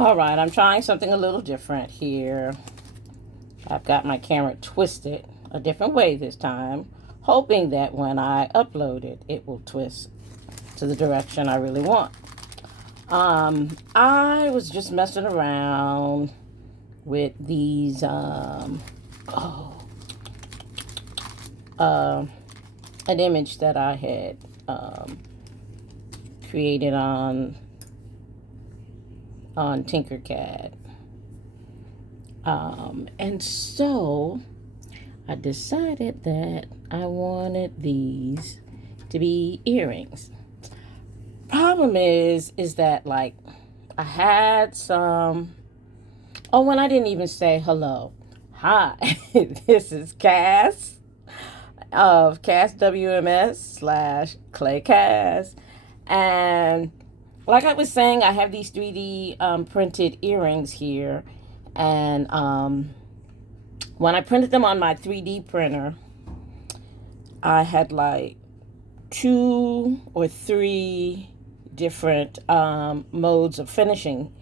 All right, I'm trying something a little different here. I've got my camera twisted a different way this time, hoping that when I upload it, it will twist to the direction I really want. I was just messing around with these, an image that I had created on Tinkercad. And so I decided that I wanted these to be earrings. Problem is that like I had some. Oh, and I didn't even say hello. Hi, this is Cass of Cass WMS slash Clay Cass, and like I was saying, I have these 3D printed earrings here, and when I printed them on my 3D printer, I had like 2 or 3 different modes of finishing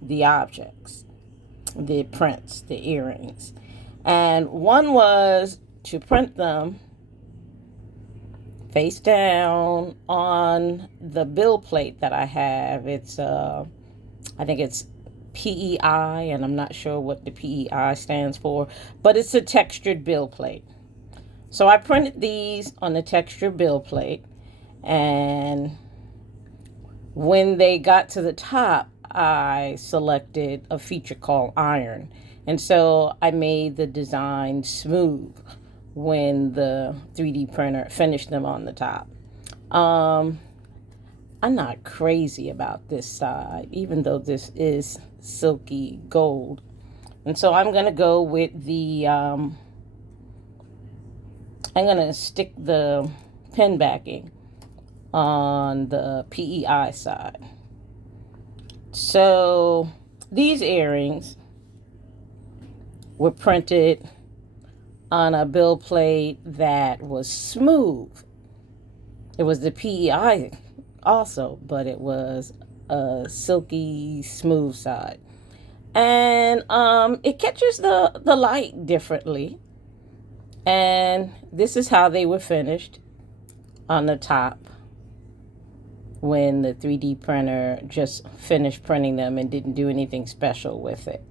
the objects, the prints, the earrings. And one was to print them face down on the bill plate that I have. It's, I think it's PEI, and I'm not sure what the PEI stands for, but it's a textured bill plate. So I printed these on the textured bill plate, and when they got to the top, I selected a feature called iron. And so I made the design smooth when the 3D printer finished them on the top. I'm not crazy about this side, even though this is silky gold. And so I'm going to go with I'm going to stick the pen backing on the PEI side. So these earrings were printed on a bill plate that was smooth. It was the PEI also, but it was a silky smooth side. And it catches the light differently. And this is how they were finished on the top when the 3D printer just finished printing them and didn't do anything special with it.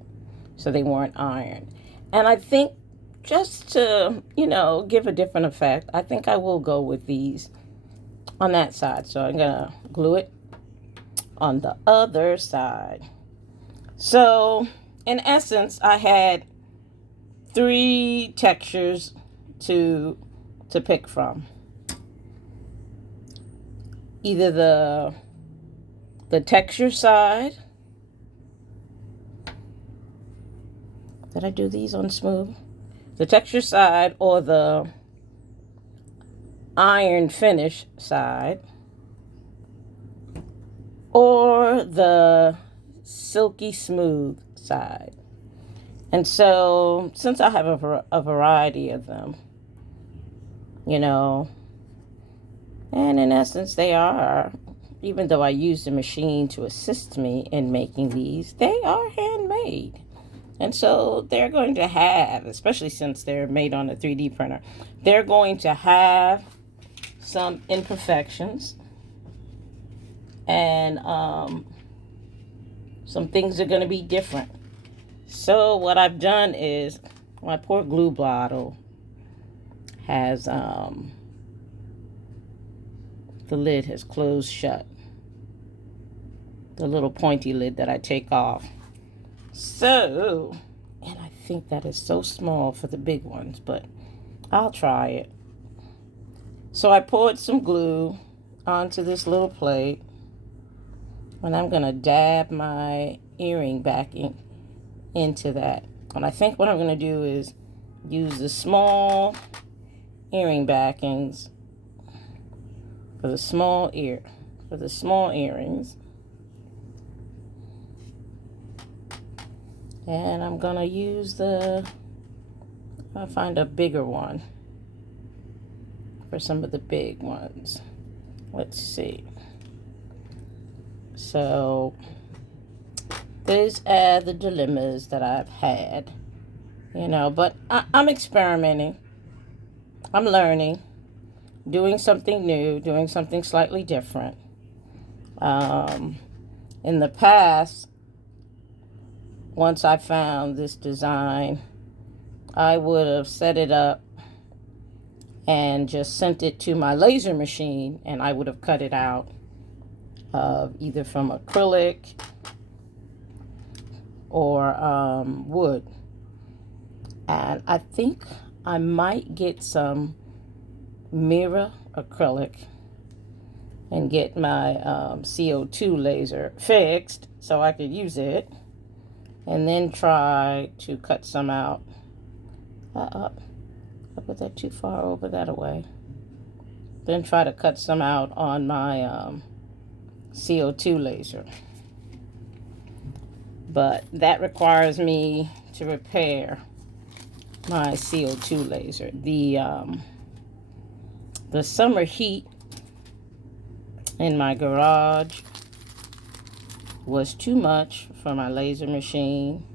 So they weren't ironed. And I think just to, give a different effect, I think I will go with these on that side. So I'm going to glue it on the other side. So in essence, I had 3 textures to pick from. Either the texture side. Did I do these on smooth? The texture side or the iron finish side, or the silky smooth side. And so since I have a variety of them, and in essence they are, even though I used a machine to assist me in making these, they are handmade. And so they're going to have, especially since they're made on a 3D printer, they're going to have some imperfections, and some things are going to be different. So what I've done is, my poor glue bottle has, the lid has closed shut. The little pointy lid that I take off. So, and I think that is so small for the big ones, but I'll try it. So I poured some glue onto this little plate, and I'm going to dab my earring backing into that. And I think what I'm going to do is use the small earring backings for the small earrings. And I'm going to use I'll find a bigger one for some of the big ones. Let's see. So these are the dilemmas that I've had, but I'm experimenting. I'm learning, doing something new, doing something slightly different. In the past, once I found this design, I would have set it up and just sent it to my laser machine, and I would have cut it out either from acrylic or wood. And I think I might get some Mira acrylic and get my CO2 laser fixed so I could use it, and then try to cut some out. I put that too far over that away. Then try to cut some out on my CO2 laser. But that requires me to repair my CO2 laser. The summer heat in my garage was too much for my laser machine.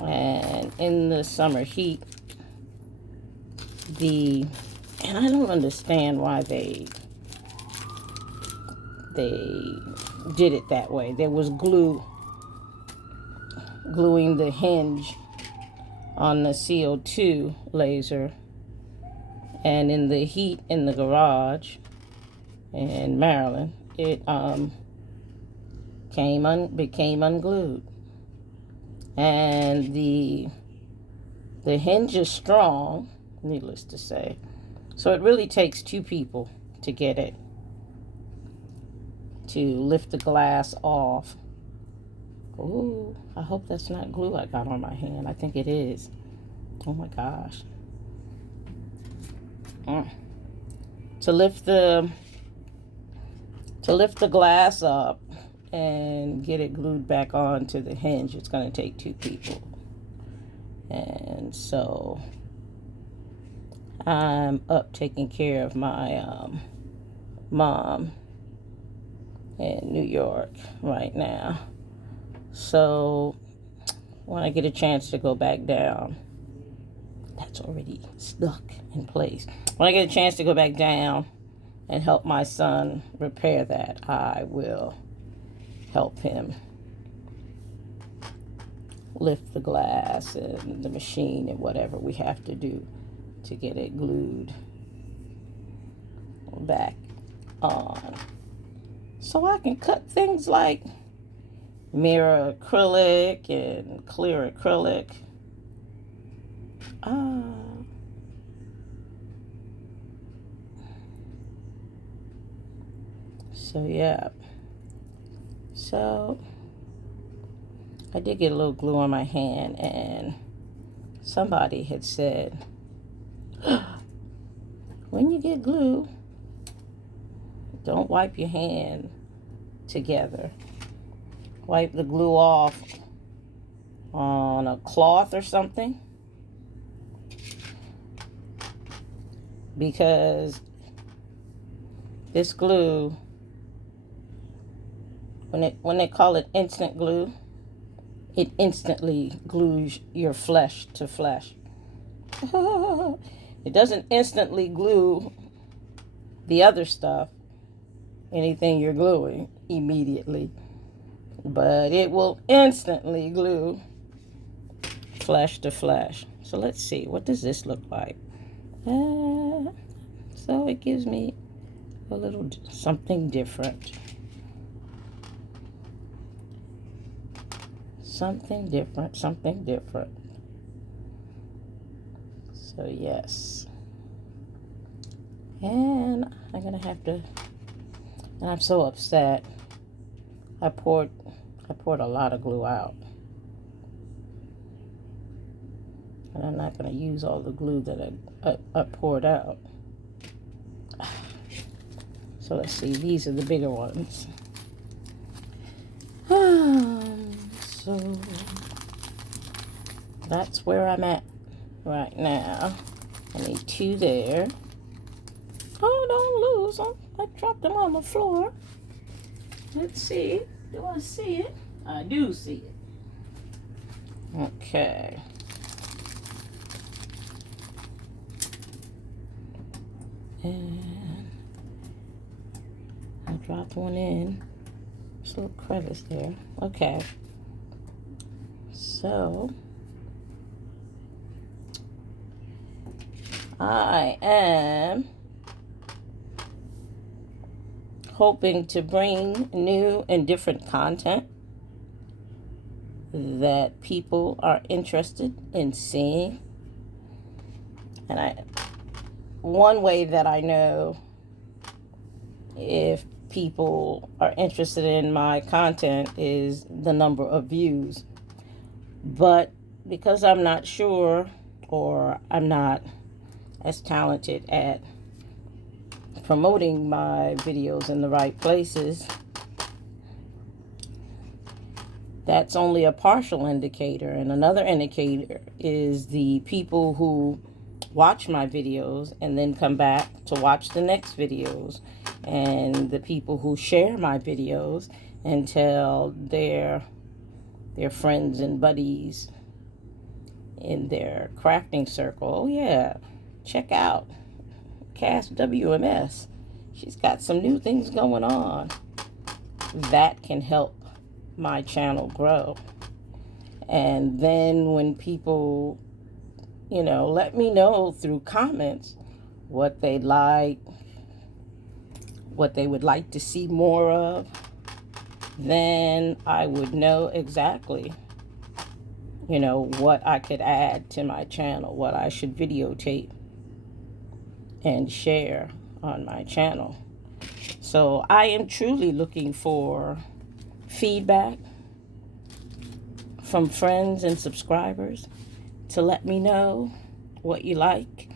And in the summer heat, and I don't understand why they did it that way. There was gluing the hinge on the CO2 laser, and in the heat in the garage in Maryland, it became unglued. And the hinge is strong, needless to say. So it really takes two people to get it, to lift the glass off. Ooh, I hope that's not glue I got on my hand. I think it is. Oh my gosh. To lift the glass up and get it glued back onto the hinge, it's going to take two people. And so I'm up taking care of my mom in New York right now. So when I get a chance to go back down, that's already stuck in place. When I get a chance to go back down and help my son repair that, I will help him lift the glass and the machine and whatever we have to do to get it glued back on. So I can cut things like mirror acrylic and clear acrylic. So yeah. So I did get a little glue on my hand, and somebody had said, when you get glue, don't wipe your hand together. Wipe the glue off on a cloth or something, because this glue, when they call it instant glue, it instantly glues your flesh to flesh. It doesn't instantly glue the other stuff, anything you're gluing, immediately, but it will instantly glue flesh to flesh. So let's see, what does this look like? So it gives me a little something different. Something different. So yes. And I'm going to have to, and I'm so upset. I poured a lot of glue out. And I'm not going to use all the glue that I poured out. So let's see, these are the bigger ones. So that's where I'm at right now. I need two there. Oh, don't lose them. I dropped them on the floor. Let's see. Do I see it? I do see it. Okay. And I dropped one in. There's a little crevice there. Okay. So I am hoping to bring new and different content that people are interested in seeing. And one way that I know if people are interested in my content is the number of views. But because I'm not sure, or I'm not as talented at promoting my videos in the right places, that's only a partial indicator. And another indicator is the people who watch my videos and then come back to watch the next videos, and the people who share my videos and tell their friends and buddies in their crafting circle, oh yeah, check out Cass WMS. She's got some new things going on. That can help my channel grow. And then when people, let me know through comments what they like, what they would like to see more of, then I would know exactly, what I could add to my channel, what I should videotape and share on my channel. So I am truly looking for feedback from friends and subscribers to let me know what you like,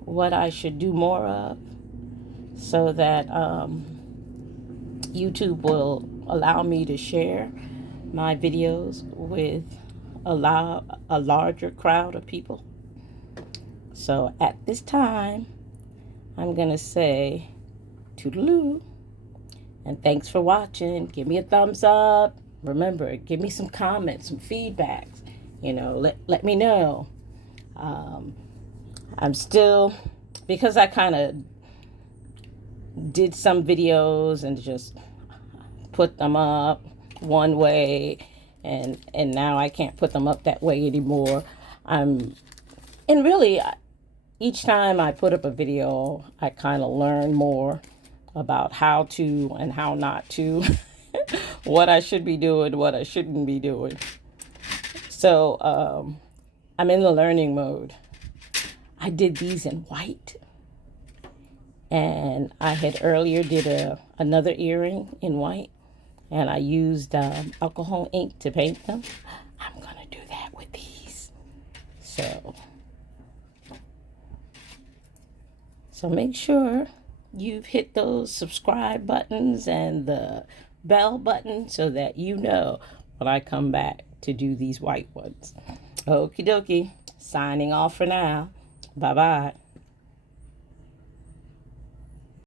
what I should do more of, so that YouTube will allow me to share my videos with a larger crowd of people. So at this time, I'm going to say toodaloo, and thanks for watching. Give me a thumbs up. Remember, give me some comments, some feedbacks. Let me know. I'm still, because I kind of did some videos and just put them up one way, and now I can't put them up that way anymore. And really, each time I put up a video, I kind of learn more about how to and how not to, what I should be doing, what I shouldn't be doing. So I'm in the learning mode. I did these in white, and I had earlier did another earring in white, and I used alcohol ink to paint them. I'm gonna do that with these. So make sure you've hit those subscribe buttons and the bell button so that you know when I come back to do these white ones. Okie dokie. Signing off for now. Bye-bye.